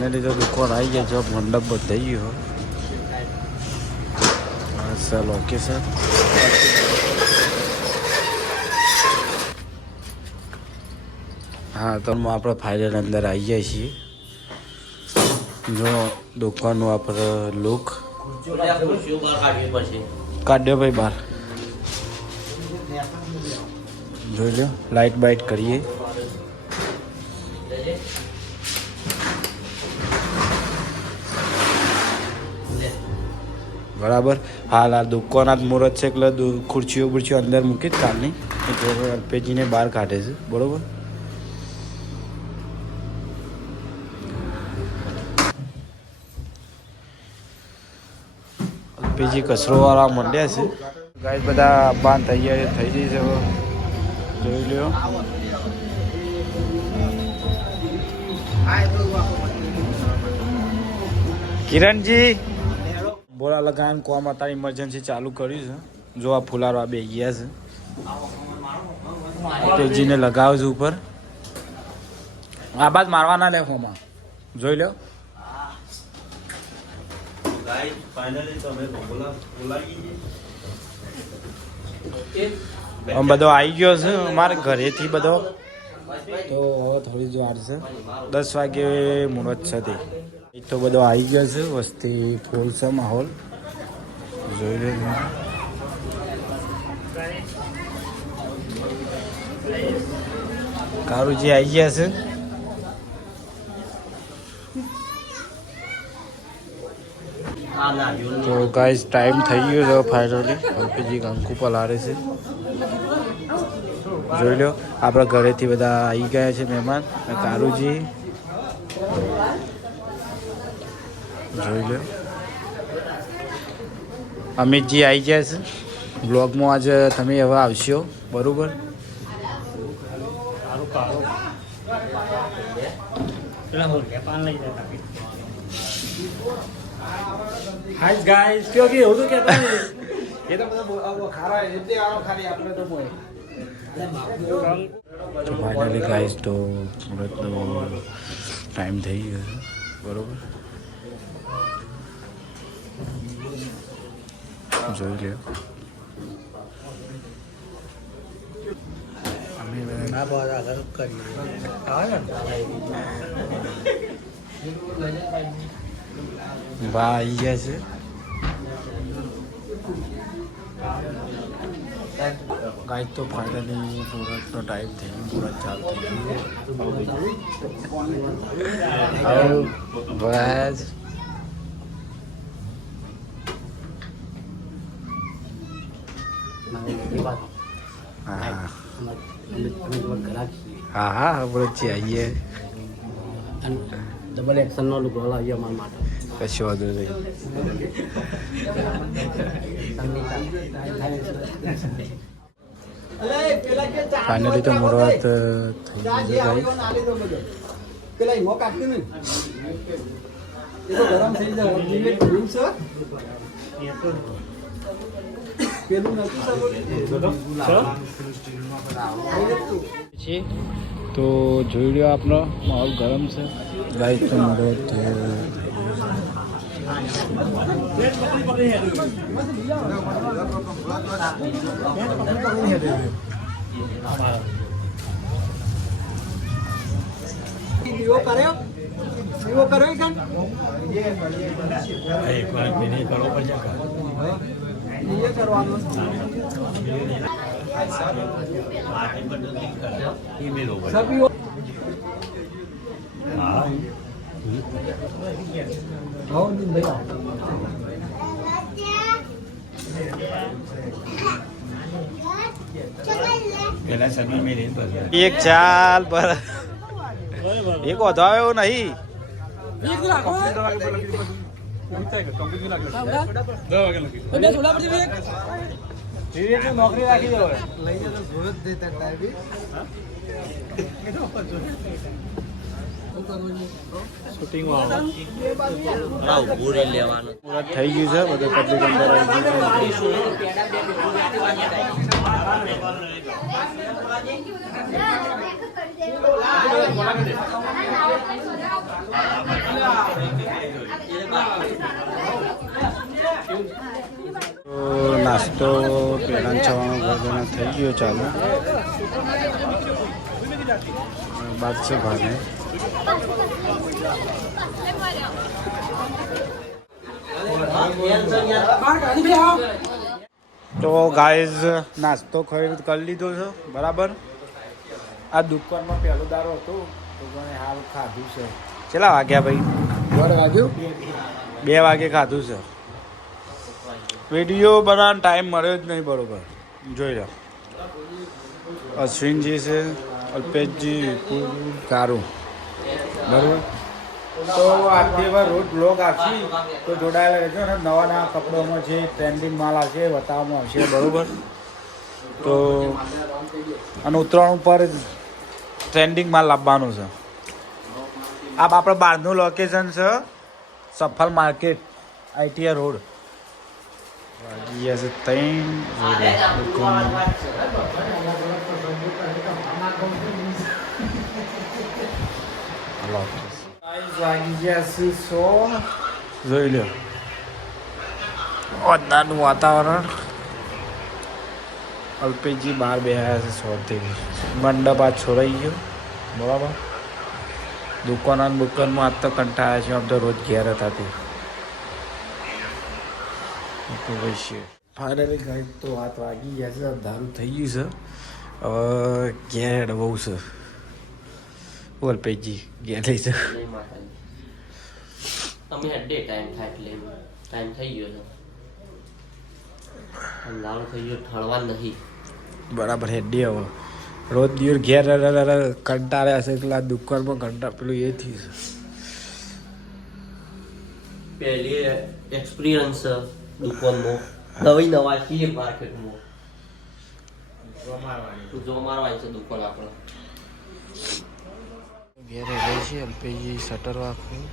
मेरी तो दुकान आई है जो मंडप बताइए हो सर ओके सर हाँ तो आप फाइनल अंदर आई जाए छे जो दुकान पर लुक काढ़ो भाई बार जो लो लाइट बाइट करिए बराबर हाल आ दुकान मुहूर्त है એટલે ખુરશીઓ બુરશીઓ અંદર મૂકી જ કાલની અલ્પેજીને બહાર કાઢે છે બરોબર અલ્પેજી કચરોવાળા મંડ્યા છે ગાઈસ બધા બાંધ તૈયારી થઈ ગઈ છે જોઈ લ્યો કિરણજી बोला लगान को माता इमरजेंसी चालू करी है जो आ फुलारा बे गया है तेजी ने लगाव છે ઉપર આ બાદ મારવાના લે હોમાં જોઈ લો ગાઈસ ફાઇનલી તમે બોલાવી हम બધો આવી ગયો છે અમારે ઘરેથી બધો તો થોડી જ વાર છે 10 વાગે મુહૂર્ત છે તે तो બધો આવી ગયો છે વસ્તી ફૂલ છે માહોલ જોઈ લો કારુજી આવી ગયા છે તો ગાઈસ ટાઈમ થઈ ગયો છે ફાઇનલી અલ્પેજી કંકુ પલારે છે જોઈ લો આપણા ઘરેથી બધા આવી ગયા છે મહેમાન કારુજી જોઈ લો અમિતજી આવી ગયા છે બ્લોગમાં આજે તમે હવે આવશો બરોબર हाय गाइस क्योंकि हो तो कहता है ये तो मतलब वो खा रहा है इतने आओ खाली आपने तो मोए तो फाइनली गाइस तो मुहूर्तનો ટાઈમ થઈ ગયો છે બરોબર જોઈ લ્યો અમે ના બહાર આગળ કરીએ આવે ને બા આવી ગયા છે ગાઈસ તો ફાઇનલી મુહૂર્તનો ટાઈમ થઈ ગયો મુહૂર્ત ચાલુ થઈ ગયું બસ हाँ हाँ આપણે આવીએ ડબલ એક્શનનો લુગડો લાવીએ અમારા માટે કશો વાંધો નહીં ફાઇનલી તો મુહૂર્ત થઈ ગયું પેલા ઈમો કાઢી ને એ તો ગરમ થઈ જાય જીમે રૂમ છે પેલું નથી તો જોઈ લ્યો આપણો માહોલ ગરમ છે ગાઈસ તો મુહૂર્ત દીવો કર્યો કન એક વાર મેને કરો પડશે ये करवानो सभी हाँ दिन भैया पहला सभी में एक चाल पर एक होता है वो नहीं नौकरी राखी दो जरूरत देता પૂરા થઈ ગયું છે બધું પબ્લિક અંદર આવી ગયું છે. તો નાસ્તો પેલા ચવાનું ભોજન થઈ ગયો ચાલુ બાદ છે ભાને તો ગાઈઝ નાસ્તો ખરીદ કરી લીધો છે બરાબર. આ દુકાનમાં પહેલો દારો હતો તો મને હાલ ખાધું છે. કેટલા વાગ્યા ભાઈ? 12 વાગ્યું. 2 વાગે ખાધું છે. વિડીયો બનાવવાનો ટાઈમ મળ્યો જ નહીં બરોબર. જોઈ લો અશ્વિનજી છે, અલ્પેશજી, કારું બરોબર. તો આજથી હવે રોજ બ્લોગ આવશે તો જોડાયેલા રહેજો ને. નવા નવા કપડાઓમાં છે ટ્રેન્ડિંગ માલ આવશે બતાવવામાં આવશે બરોબર. તો અને ઉત્તરાયણ ઉપર ટ્રેન્ડિંગ માલ લાવવાનું છે. આ આપણે બહારનું લોકેશન છે સફલ માર્કેટ ITR રોડ. વાગી છે 100. જોઈ લો અત્યારનું વાતાવરણ. અલ્પેશજી બહાર બેઠા છે 100 મંડપ આ છોડાઈ ગયો બરાબર. દુકાનમાં આજ તો કંટાળ્યા છે. આમ તો રોજ ઘેર હતા તે ફાઇનલી ગઈ તો 7 વાગી ગયા છે. અંધારું થઈ ગયું છે. હવે ઘેર બહુ છે. અલ્પેશજી ઘેર લઈ છે. તમે હેડે ટાઈમ થાય એટલે ટાઈમ થઈ ગયો છે. અંધારું થઈ ગયો ઠળવા નહીં બરાબર હેડી. હવે રોજ દિવસ ઘેર કંટાળ્યા છે એટલે દુકાનમાં કંટાળ પેલું એ થયું છે. પહેલી એક્સપિરિયન્સ દુકાનમાં નવા છીએ માર્કેટમાં જો મારવાની છે દુકાન આપણે ઘેર રહે છે. અલ્પેશજી શટર વાપર્યું.